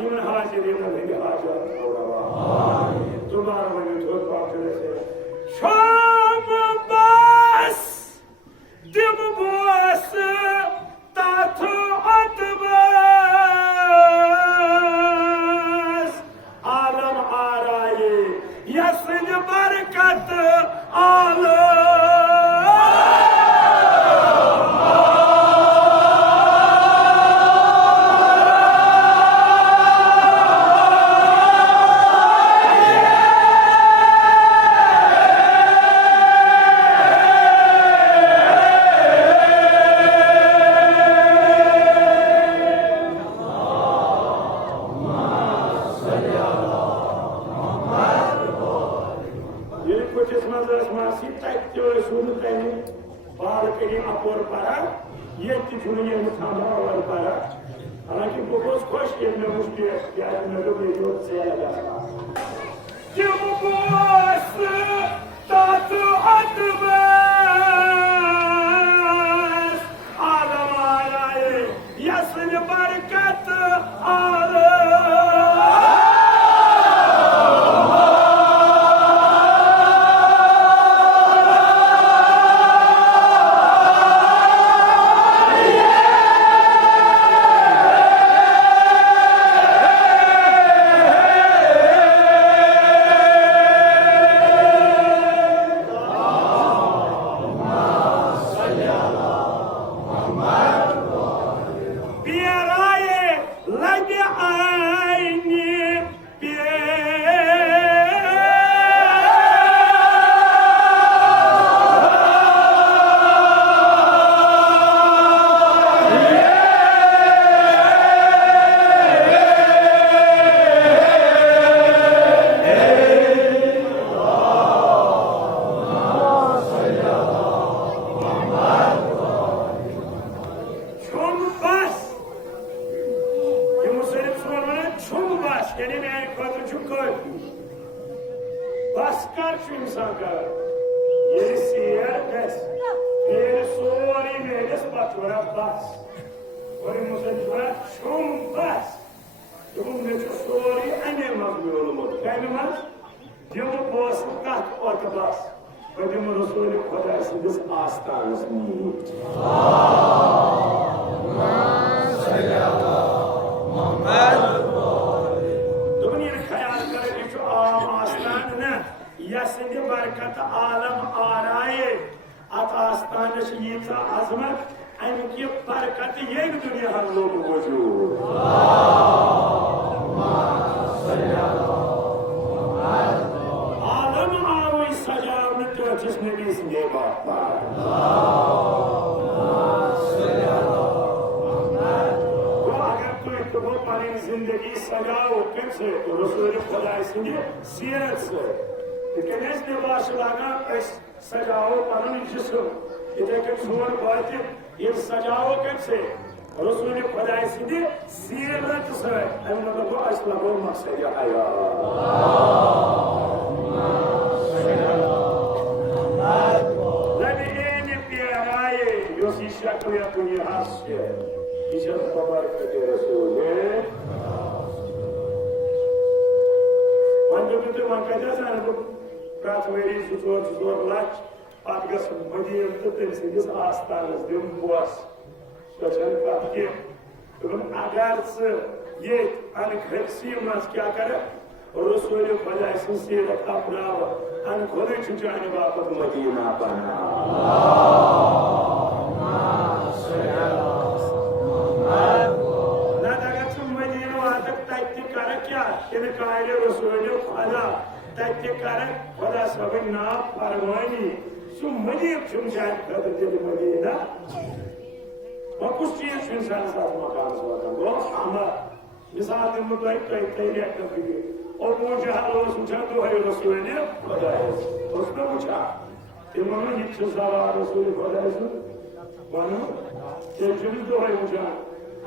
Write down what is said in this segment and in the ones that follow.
Yasin Hajirin and Hajar. Tomorrow when you talk about it, Shambas, Dimabas, Tatu Atabas, Alam Araye, Yasin Barakat, Allah.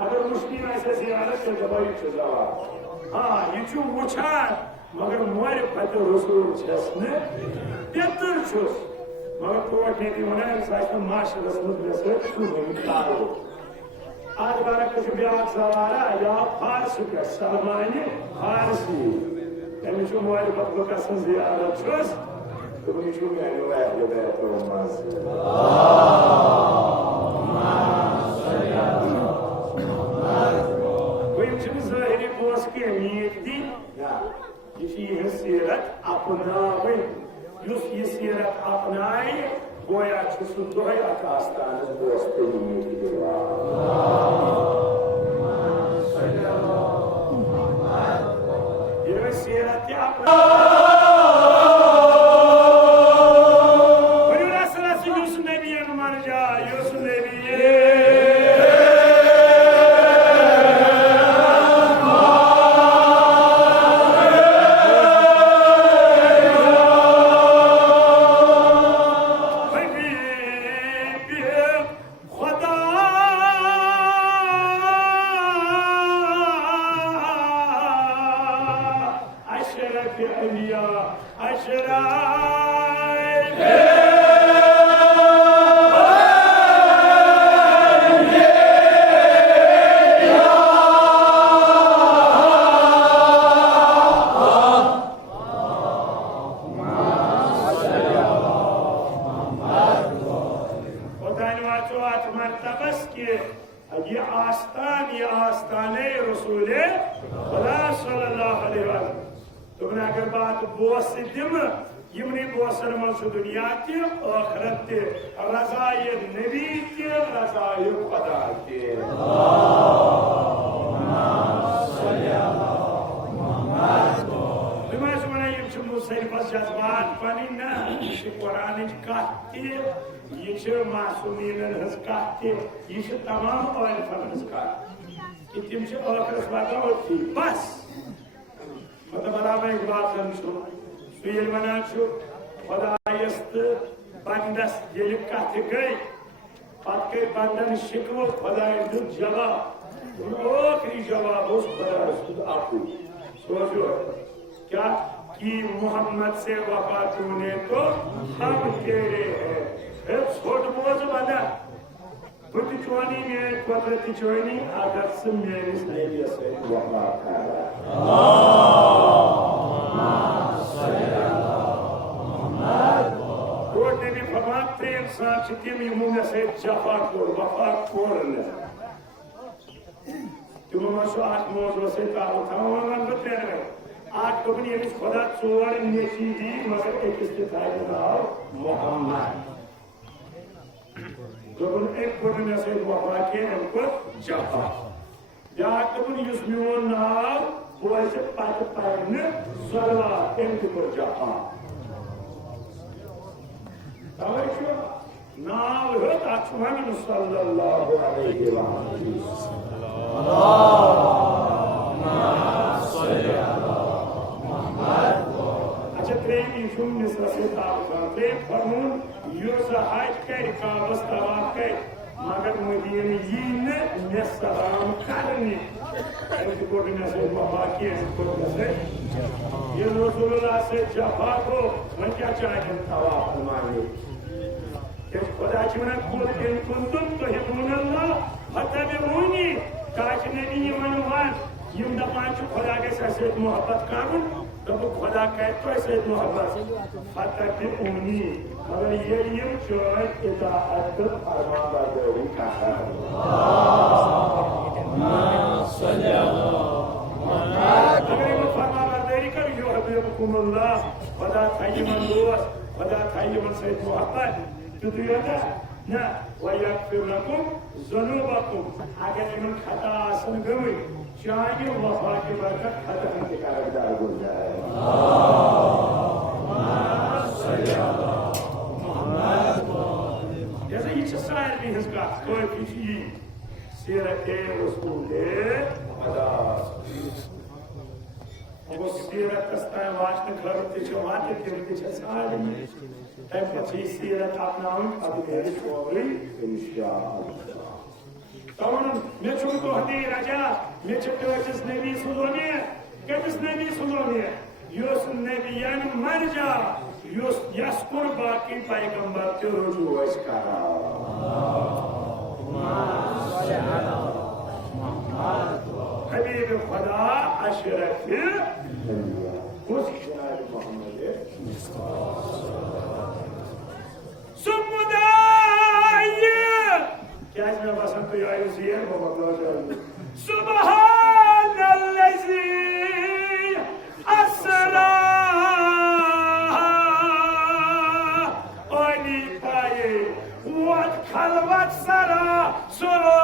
अगर मुश्किल ऐसे जियारत के दवाई चलावा हाँ ये चू मुछा मगर मोर पते रसूल छसने बेहतर छुस मगर कोट ने दी वना साइड माश रसूल में से तू निकालो आज बारा कुछ ब्याह सवारा या फारस का सलमानी फारसी तमिस मोबाइल पत्तों का जियारत छुस तो मुझे मैंने अहलबैत और मासिया कोई मुझे ज़ाहिरी बोस के नीयत दी ये सीरत अपनावे युस ये सीरत अपनाए गोया छुसु दोया कास्तान बोस पे नीयत दिवा ये सीरत अपना ये तमाम बस मतलब बराबर एक बात समझो सुयल वनान खुदायस तो बंदस ये कथ गई पत्के बंदन शिकवो खुदायस दुख जवाब आखिरी जवाब उस खुदायस खुद आपको सोचो क्या कि मोहम्मद से वफा तूने तो हम तेरे हैं फिर छोट बोझ बना बुद्धि चोनी में कुदरती चोनी अगर से मेरे नबी से वफा करा कोट ने भी फरमान प्रेम साथ चित्ती में मुंह से जफा कोर वफा कोर ले तुम मसो आठ मौजूद से ताऊ था वहाँ बते रहे आठ को भी ये खुदा चोर नेची दी मगर एक इस्तेफाई नाव मोहम्मद तो एक कोने से वफा के उनको जफा या तुम युस्मियों नाव वो ऐसे पाट पारने सरला इनको जफा ताकि नाव हो ताकि सल्लल्लाहु अलैहि वसल्लम अच्छा प्रेम यूं निस्बत प्रेम फरमून यूज़ हाइट के काबस तवाफ के मगर मदीन ये ने सलाम करने ऐसे कोडिना से वफा के कोडिना से ये रसूलुल्लाह से जफा को मैं क्या चाहे तवाफ मांगे कि खुदा चुना कुल इन कुंतुम तुहिब्बुनल्लाह फत्तबिऊनी काश नबी मनवान यम दपांच खुदा के साथ मोहब्बत करूं तब खुदा कहते हैं से मोहब्बत फत्तबिऊनी मगर ये चोर इताअत फरमाबरदारी का है अगर वो फरमाबरदारी कर यो हबीबकुमुल्लाह खुदा थाई मन दोस्त खुदा थाई मन से मोहब्बत तो ये ना वयगफिर लकुम ज़ुनूबकुम अगर इन खता आसन गई चाहिए वफा के बरकत खता के कारदार हो जाए जैसे ये सारे भी इसका कोई किसी सीरत रसूल अदा वो सीरत कस्ता वाचन घर ते जवाते के सारे तब अच्छी सीरत अपनाऊं अब मेरी छोरी इंशाअल्लाह तवन मैं चुनको हदी राजा मैं चुनको जिस नबी सुलोने किस नबी सुलोने यूस नबियान मरजा यूस यस्कुर बाकी पैगंबर के रुजू इसका हबीब खुदा अशरफ उस जनाब मोहम्मद सुमुदाय क्या इसमें बसंत यार ज़ियर मोहम्मद सुबहानल्लज़ी अस्रा अली पाए वत खलवत सरा सुरो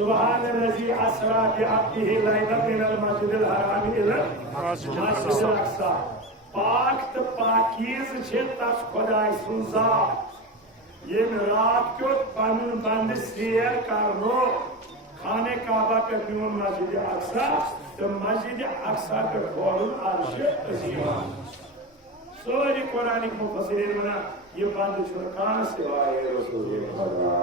सुबहानल्लज़ी अस्रा बिअब्दिही लैलन मिनल मस्जिदिल हराम इलल मस्जिदिल अक्सा पाक तो पाकीज़ छे तस खुदाई सुन ज़ात येम रात को पनुन बंद सैर करनो खाने काबा पे बियोन मस्जिद अक्सा तो मस्जिद अक्सा पे खोलुन अर्श अज़ीम सोरी कुरानिक मुफस्सिरीन वना ये बंद छुड़कान सिवाय रसूल खुदा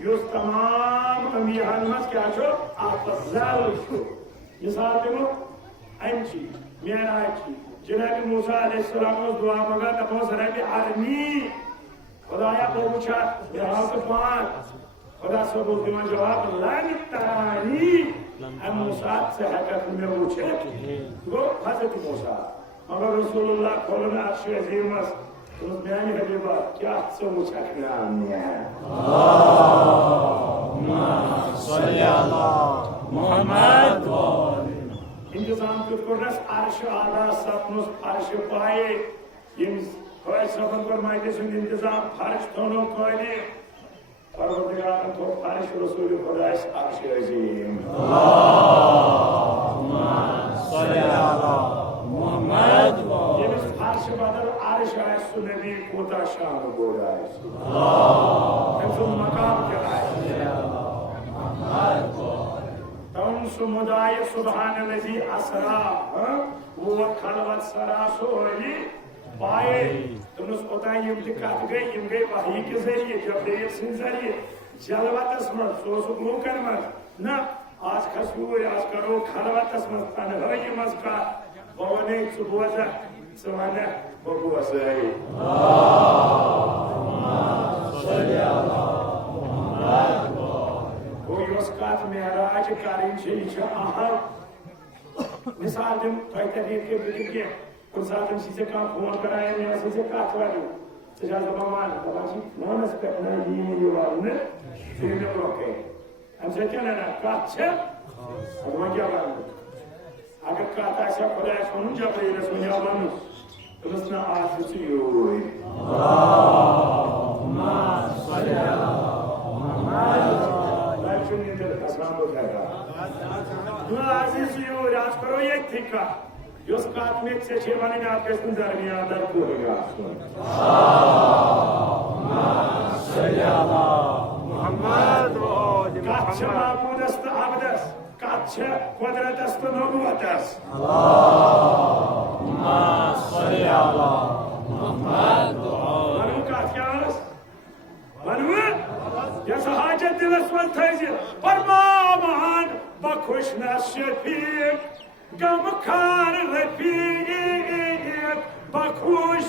युस तमाम अम्बियान मज क्या छो अफजल छो मिसाल दिमो अमची मेराची जनाब मूसा अलैहिस्सलाम दुआ मगा तपो सराबी आर्मी खुदाया को पूछा यहाँ तो पांच खुदा से बोलते हैं जवाब लन तानी मूसा से हकत में पूछे तो हजरत मूसा मगर रसूलुल्लाह खोलन अर्श अज़ीम मस तो मैंने हबीबा क्या से पूछा क्या अल्लाहुम्मा सल्ली अला मुहम्मद इंतजाम को रस अर्श आला सपनुस अर्श पाए यम कोई सफर पर मायके सुन इंतजाम फर्श दोनों कोई परवरदिगार तो फर्श रसूल खुदा अर्श अज़ीम अल्लाहुम्मा सल्ली अला मुहम्मद ये अर्श बदल अर्श है सुनबी कोता शान बोला है अल्लाह हम मकाम क्या है तम समुदाय सुबहानल्लज़ी अस्रा वो खलवत सरा सोली पाए तुमस पता यम दिक्कत गई यम गई वही के जरिए जब्रील के जरिए जलवतस में सोसुक लोकन में ना आज खसू आज करो खलवतस में तन्हाई मस का बवने सुबोजा सवाना बबुआ सही सल्ली अला मुहम्मद कोई उसकात मेराज कारिन शई अहल मिसाल दिन तय तरीके के बिके कुछ साथ से काम फोन कराया मैं से काट वाली से ज्यादा भगवान तबाशी नॉन स्पेक्ट ना ये वाले फिर में रोके हम से क्या ना काट छे अब मैं क्या बात अगर काटा से खुदा सुन जब ये रसूल यावन तो उसने आज से योई अल्लाहुम्मा सल्ली अला मुहम्मद लाइक ने तेरे कसम को कहा दुआ अजीज यो राज करो ये ठीक है योस काट में से छेवाने ने आपके सुंदर में आदर को होगा अल्लाहुम्मा सल्ली अला मुहम्मद काच माबूदस्त अबदस काच कुदरतस्त नबुवतस अल्लाहुम्मा सल्ली अला मुहम्मद मनु काच क्यास मनु या हाजत दिलस वल थैज फरमान बखुश न शफीक गम खार रफीक बखुश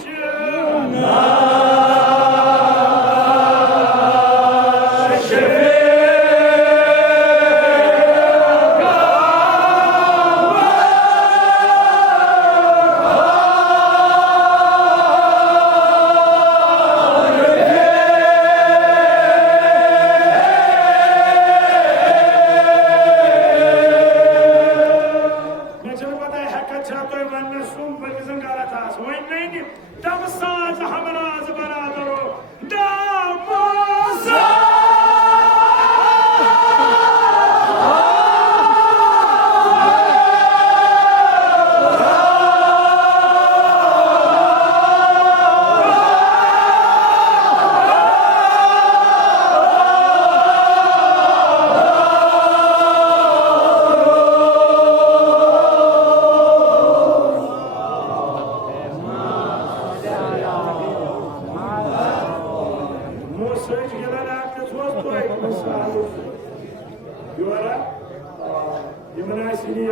Yora, Yamana Sini,